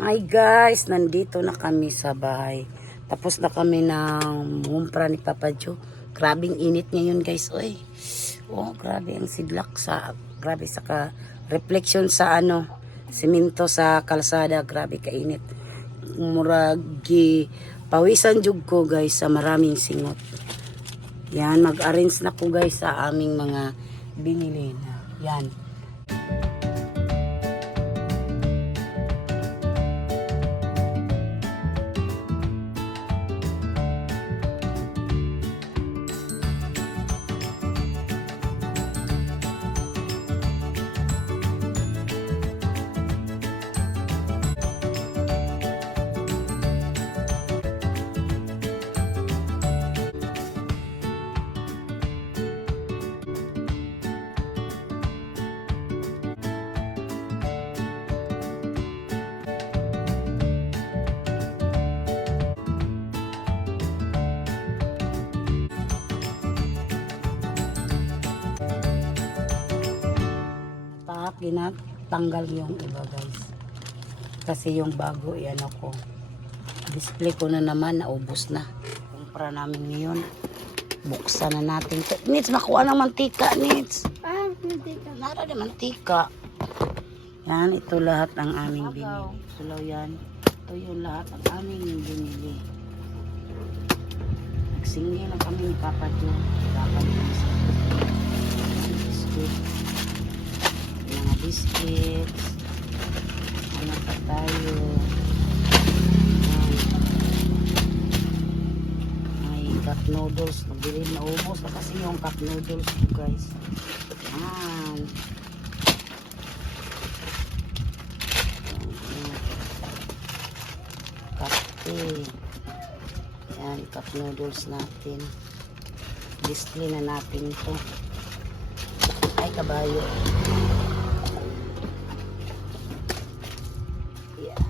Hi guys, nandito na kami sa bahay. Tapos na kami ng mumpra ni Papa Joe. Grabing init ngayon guys, oy. Oh, grabe ang sidlak sa grabe sa reflection sa semento sa kalsada, grabe kainit. Muragi pawisan jud ko guys sa maraming singot. Yan, mag-arrange na ko guys sa aming mga binili na. Yan. Ginatanggal yung iba guys kasi yung bago yan ako display ko na naman, naubos na. Kumpra namin ngayon, buksan na natin. Nits, makuha ng mantika, Nits. Mantika. Nara na mantika. Yan, ito lahat ang aming binili. Sulaw yan, ito yung lahat ang aming binili. Nagsingi lang kami ni Papa Joe. Dapat kami sa biscuit, mga biscuits, ano pa tayo, may cup noodles. Nagbili na, ubos na kasi yung cup noodles ko guys. Yan, kape. Yan, cup noodles natin. Display na natin ito. Ay, kabayo. Yeah.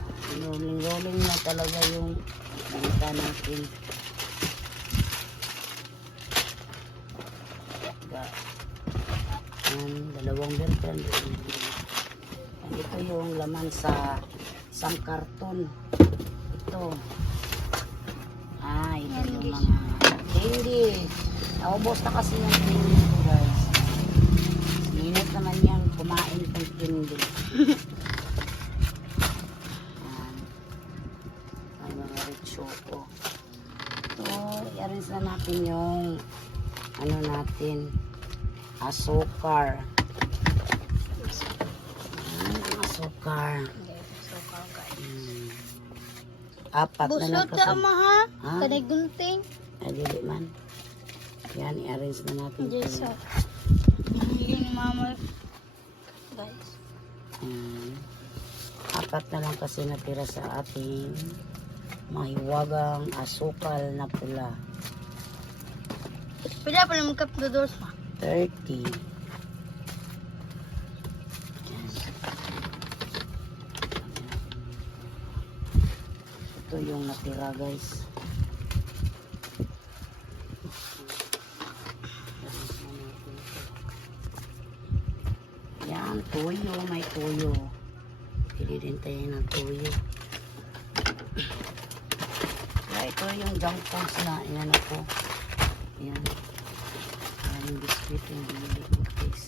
Rolling na talaga yung benta natin. Yan, dalawang benta. Yan, ito yung laman sa isang karton. Ito. Ito yung mga candy. Naubos na kasi yung candy ko guys. Minit naman yan kumain ng candy. Ay, mga ritsoko. So, i-arrange na natin yung natin, asukar. Asukar. Apat na lang kasi. Busot ka maha. Ha? Kanay gunting. Ay, dili man. Yan, i-arrange na natin. Yes, sir. Hindi ni mama. Guys. Apat na lang kasi natira sa ating mahiwagang asukal na pula. Pila pa naman cup noodles ma. 30. Ito yung natira guys. Yan, tuyo, may tuyo. Pili din tayo ng tuyo. Ito yung junk foods na yan ako. Yan. Yan yung biscuit yung binili ko guys.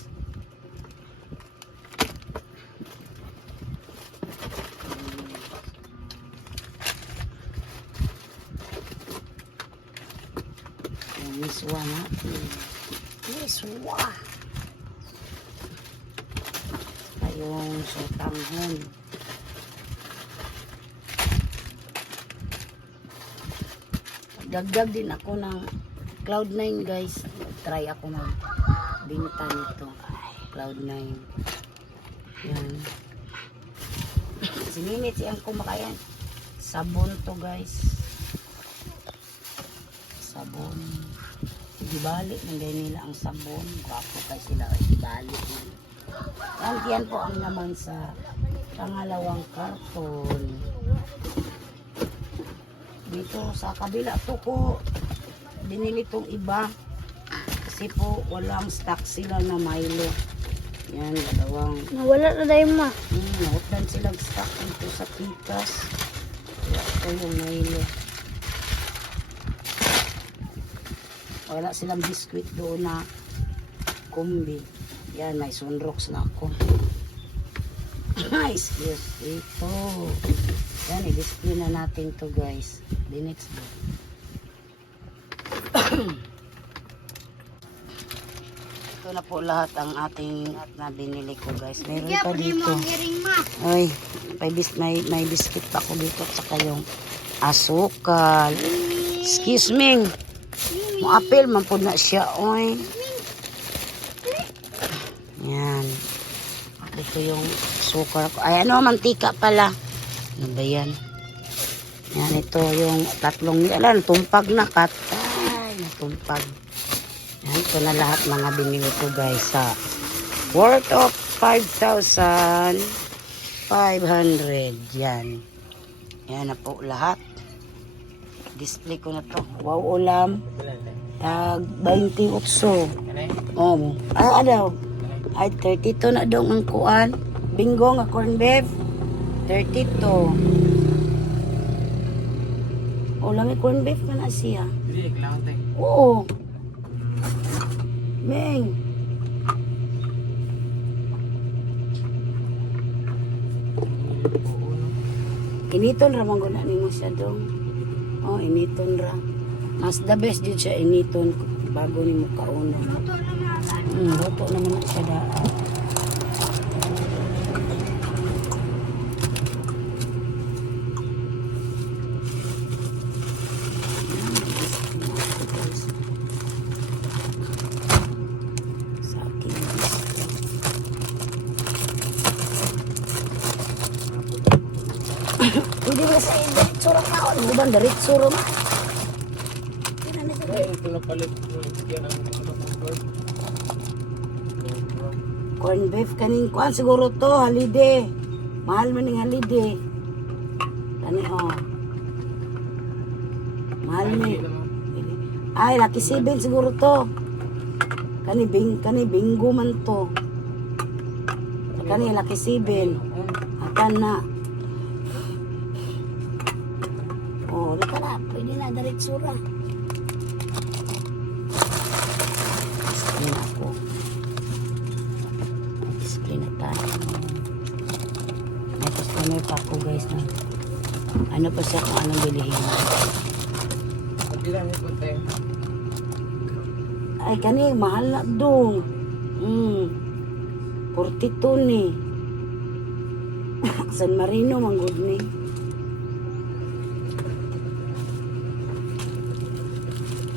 Yan, miswa natin. Miswa. Yung sotanghon. Dagdag din ako ng Cloud9 guys. Try ako magbinta nito. Cloud9. Yan. Sininit siyang kumakayan. Sabon to guys. Sabon. Ibalik ng ganyan nila ang sabon. Gwapo kay sila. Ibalik na. Yan po ang naman sa pangalawang karton. Dito sa kabila to ko binili tong iba kasi po walang stock sila na Milo. Yan, dalawang. Nawala na dahil ma. Nautlan silang stock dito sa Pikas. Kaya ito yung nailo. Wala silang biskuit doon na kumbi. Yan, may sunrocks na ako. Excuse ito. Yan, i-display na natin to guys. The next day. Ito na po lahat ang ating na binili ko guys. Meron pa dito. Ay, may biscuit pa ako dito at saka yung asukal. Excuse me. Mo-apel man po na siya. Oy. Yan. Ito yung sukal ko. Ay, ano, mantika pala. Ano ba yan? Yan, ito yung tatlong, alam, tumpag na katay. Tumpag. Yan, ito na lahat mga binili ko guys sa worth of 5,500. Yan. Yan na po lahat. Display ko na to. Wow, ulam. 28. Oh, ano? Ay, 32 na daw ang kuan. Bingo nga corn beef. 32. Oh, lami corn beef ka na siya. Oo. Meng. Initon ra man guna nimo siya dong. Oh, initon ra. Mas the best jud siya initon bago nimo kauno. Luto naman na siya daan. Sa akin. Hindi ba sa diretso ra kaon? Di ba diretso ra ma? Corn beef kaning kuan siguro to halide. Mahal man ning halide. Kani oh. Mahal ni. Ay laki 7 siguro to. Kani bingo man to. Kani laki 7. Akan na. Oh, laka na. Pwede na diretso ra. Display na ako. Display na tayo. May customer pa ako guys na. Ano pa siya kung anong bilihin. Ay kani, mahal na dong. 42 ni. San Marino, manggod ni.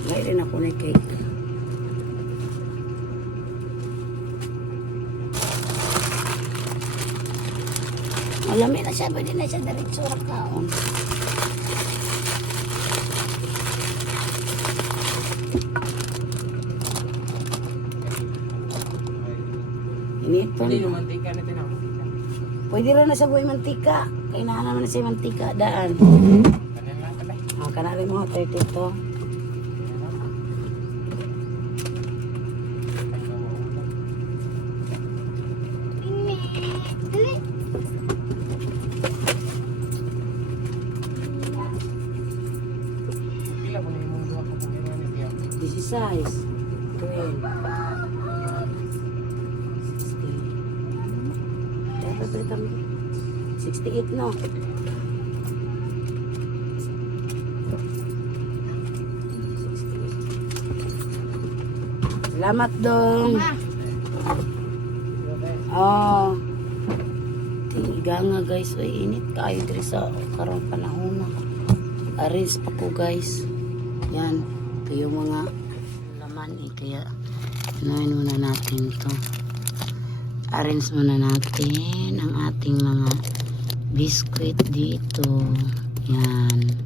Mayroon ako na cake. Malamig na siya, pwede na siya diretso ra kaon. Init pa na. Pwede rin na sa buhay mantika. Kailangan naman na siya mantika. Daan. Kanari mo, 32. This is size 12. 68 no. Salamat dong. Oh. Tiga nga guys, ay init kayo diri sa karong panahon na. Arrange pa ko guys. Yan, ito yung mga laman kaya inahin muna natin to. Arrange muna natin ang ating mga biskuit dito. Yan.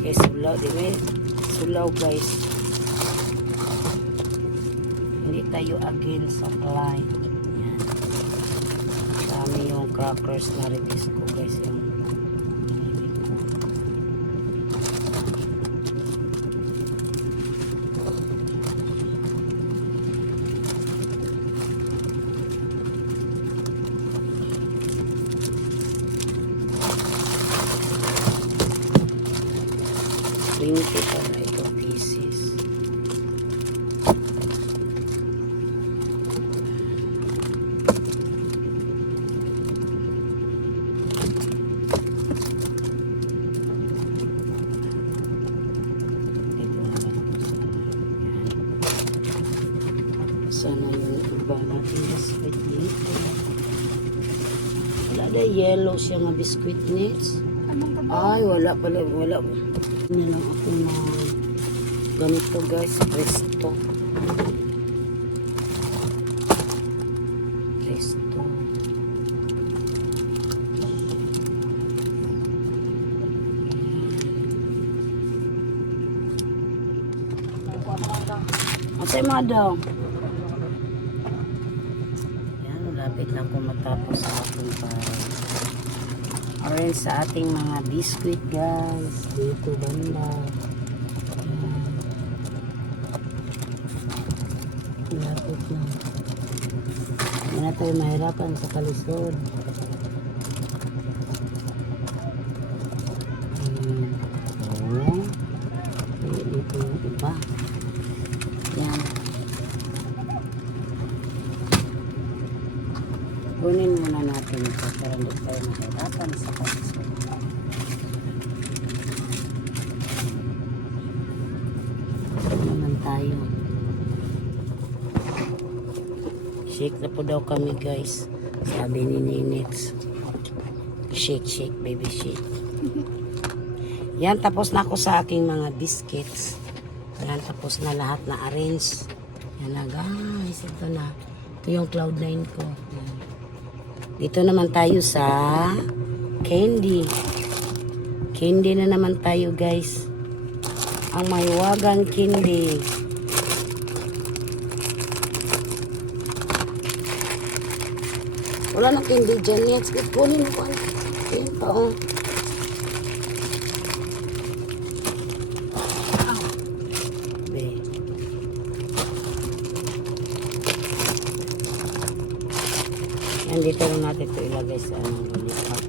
Okay, sulaw, diba? Sulaw guys. Hindi tayo against sa light. Yan. crackers na release ko guys yung $20 pala ito pieces. Sana yung iba natin biscuit dito. Wala na yellow siya nga biscuit nits. Ay, wala pala. Wala. Hindi lang ako na ganito guys. Presto. Presto. Masay mga daw. Yan, lapit na ako matapos sa ating parang. Orange sa ating mga biscuit guys. Dito banda. Lapit na. Hindi na tayo mahirapan sa kalisod. Oh. Dito yung iba. Yan. Kunin muna natin ito para hindi tayo mahirapan sa kalisod. Ito naman tayo. Shake na po daw kami guys. Sabi ni Ninits. Shake, shake, baby shake. Yan, tapos na ako sa aking mga biscuits. Yan, tapos na lahat na arrange. Yan na guys, ito na. Ito yung Cloud9 ko. Yan. Dito naman tayo sa candy. Candy na naman tayo guys. Ang mahiwagang candy. Wala na candy dyan yet. Kunin mo ko. Ayan pa oh. Yan, dito rin natin ito ilagay sa lollipop.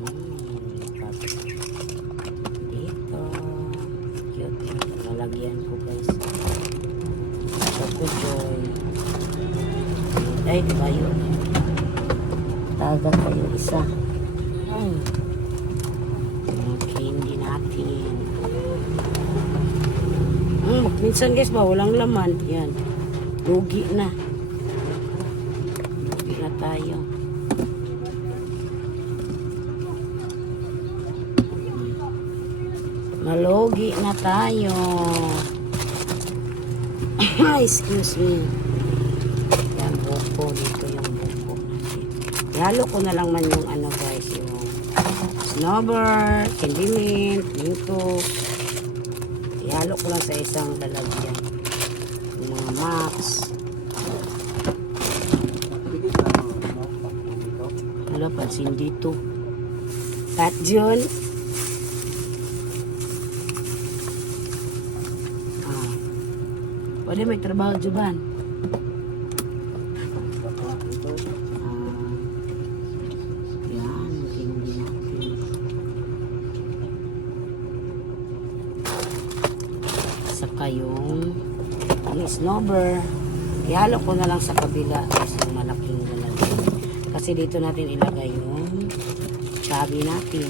Lollipop. Dito. Cute. Lalagyan ko guys. Choco Joy. Ay, diba yun? Taga kayo isa. Candy natin. Minsan guys ba, walang laman. Yan. Lugi na. Lugi na tayo. Malugi na tayo. Excuse me. Yan, buko. Dito yung buko natin. Ihalo ko na lang man yung ano guys, yung snowbird, candy mint, minto. Ihalo ko lang sa isang lalagyan. Mga max. Wala, pansin dito. At yun. Pwede may trabaho dyan. Yan, hindi natin. Saka yung snowbird. Ihalo ko na lang sa kabila sa malaking lalagyan. Kasi dito natin ilagay yung chubby natin.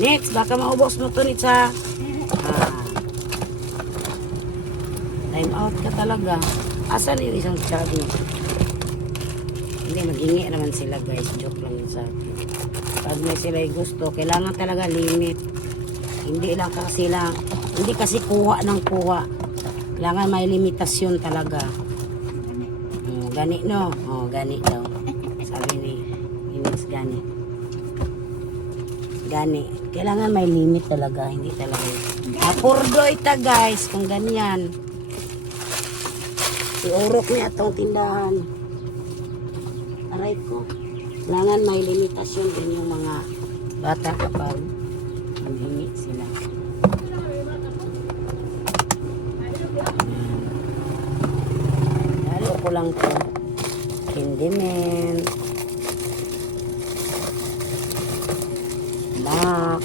Next, baka maubos mo to Nits ha. Time out ka talaga. Asan yung isang chubby? Hindi, maghingi naman sila guys. Joke lang yun sa akin. Pag may sila gusto, kailangan talaga limit. Hindi lang kasi lang, hindi kasi kuha ng kuha. Kailangan may limitasyon talaga. Gani no? Gani daw. Sabi ni Nits, gani. Gani. Kailangan may limit talaga. Hindi talaga. Apurdo ita guys, kung ganyan. Iurok niya itong tindahan. Aray ko. Kailangan may limitasyon din yung mga bata kapag maghingi sila. Halo ko lang to. Candy mint. Max.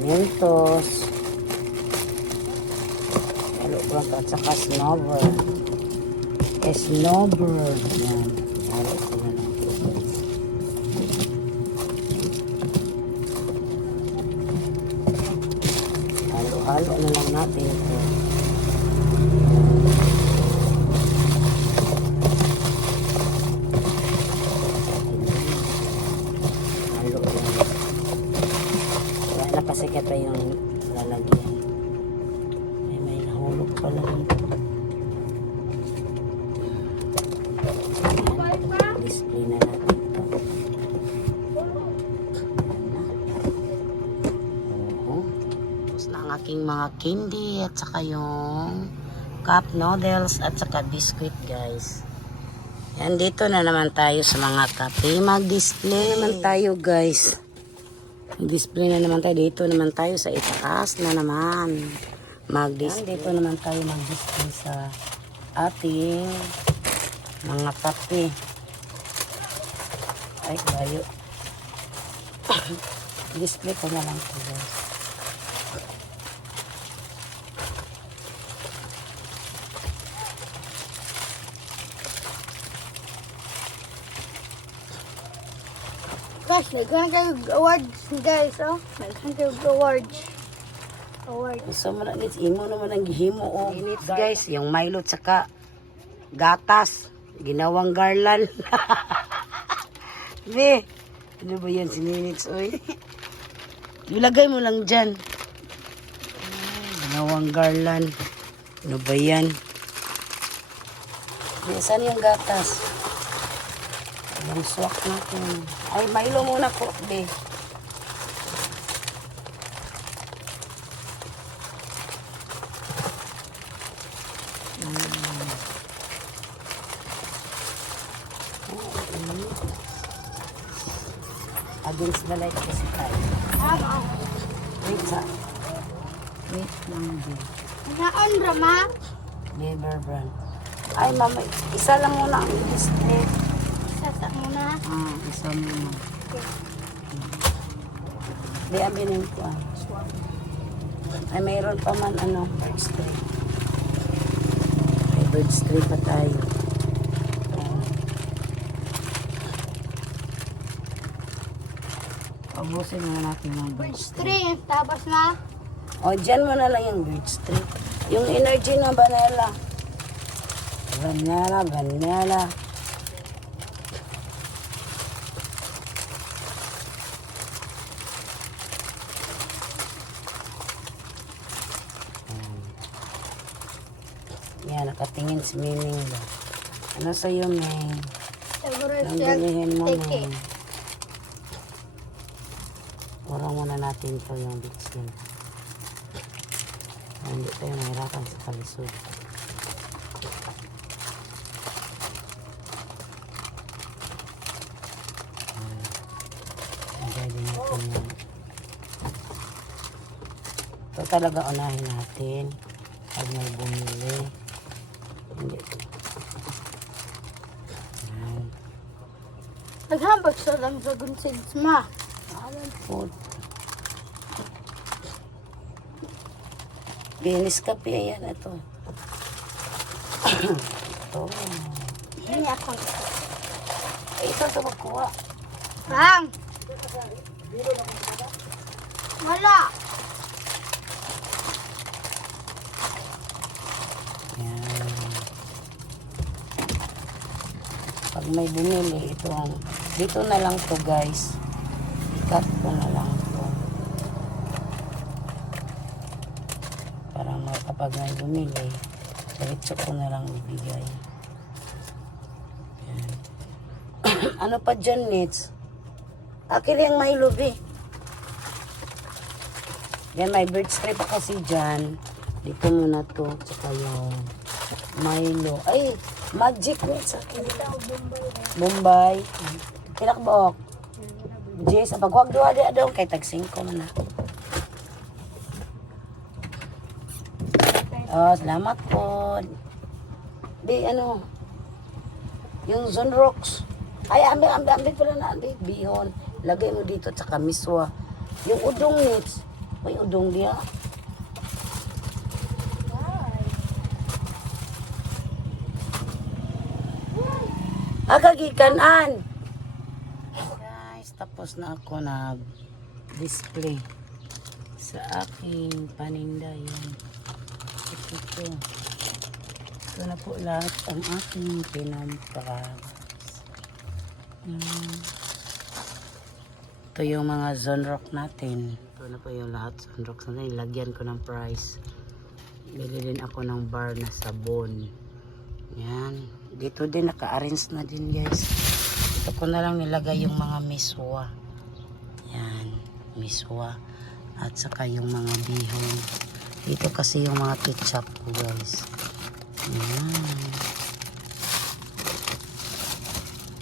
Mentos. Halo ko lang to at saka Snover. Snover. Yan. Halo ko na lang to. Halo-halo na lang natin ito. Halo lang. Wala na kasi kita yung lalagyan. May nahulog pala dito. Display na natin ito. Tapos na ang aking mga candy at saka yung cup noodles at saka biscuit guys. Yan, dito na naman tayo sa mga kape. Mag-display naman tayo guys. Mag-display na naman tayo. Dito naman tayo sa itaas na naman. Mag-display. Dito naman tayo mag-display sa ating mga kape. Ay, bayo. Display ko na lang ito guys. Guys, nagkaroon kayo awards guys, oh. Nagkaroon kayo awards. Gusto mo na, imo naman ang gihimo o. Init guys, yung Milo tsaka gatas. Ginawang garland. Be, ano ba yan sininits, oy? Ilagay mo lang dyan. Ginawang garland. Ano ba yan? Be, saan yung gatas? Yung swak natin. Ay, Milo muna po, be. Against the light kasi tayo. Wait sa. Wait lang din. Naan, Rama? Beaver brand. Ay, mama, isa lang muna ang display. Sasa muna. Isa muna. Di, aminin ko Ay, mayroon pa man, bird string. May bird string pa tayo. Pabusin na natin yung bird string. Tapos na. O, dyan mo na lang yung bird string. Yung energy na vanilla. Vanilla. Yan, nakatingin si Miming ba? Ano sa'yo, Ming? Siguro Ang siya. bilihin mo, Teke. Ming. Kurang muna natin to yung bitsin. Hindi tayo mahirapan sa kalisod. Pwede natin yung... Ito talaga unahin natin. Pag may bumili. Hindi ito. Ayan. Naghambag siya lang sa gunsids ma. Alam po. Binis kape. Ayan ito. Ito. Hindi ako. Ito ito magkuha. Bang! Wala. Ayan. Pag may bumili, ito ang... Dito na lang to guys. Ikat ko na lang to. Para kapag may bumili, diretso ko na lang ibigay. Ayan. Ano pa dyan, Nits? Akin yung may lubi. Yan, may bird strip pa kasi dyan. Dito muna to. Tsaka yung Milo. Ay, magic meat sa akin. Bombay. Pinakbok. Jay, sa paghuwag duwa di adong kay tag 5 man na. Oh, salamat po. Di, ano, yung Zonrox. Ay, ambil pala na, di, bihon. Lagay mo dito, tsaka miswa. Yung udong nits. May udong dia. Agagikanan. Guys, tapos na ako nag-display sa aking paninda yan. Ito. Ito na po lahat ang aking pinampas. Ito yung mga Zonrock natin. Ito na po yung lahat Zonrock natin. Ilagyan ko ng price. Bili din ako ng bar na sabon. Yan. Dito din naka-arrange na din guys. Ito ko na lang nilagay yung mga miswa. Yan. Miswa. At saka yung mga bihon. Dito kasi yung mga ketchup ko guys. Yan.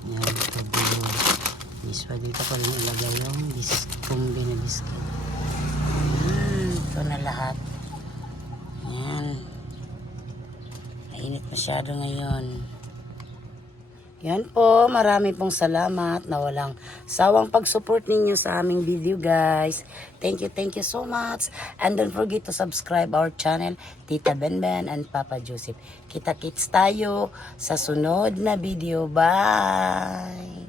Yan. Ito bihon. Miswa dito ko lang ilagay yung kumbi na biscuit. Yan. Ito na lahat. Yan. Mainit masyado ngayon. Yan po, marami pong salamat na walang sawang pag-support ninyo sa aming video guys. Thank you so much. And don't forget to subscribe our channel, Tita Benben and Papa Joseph. Kita-kits tayo sa sunod na video. Bye!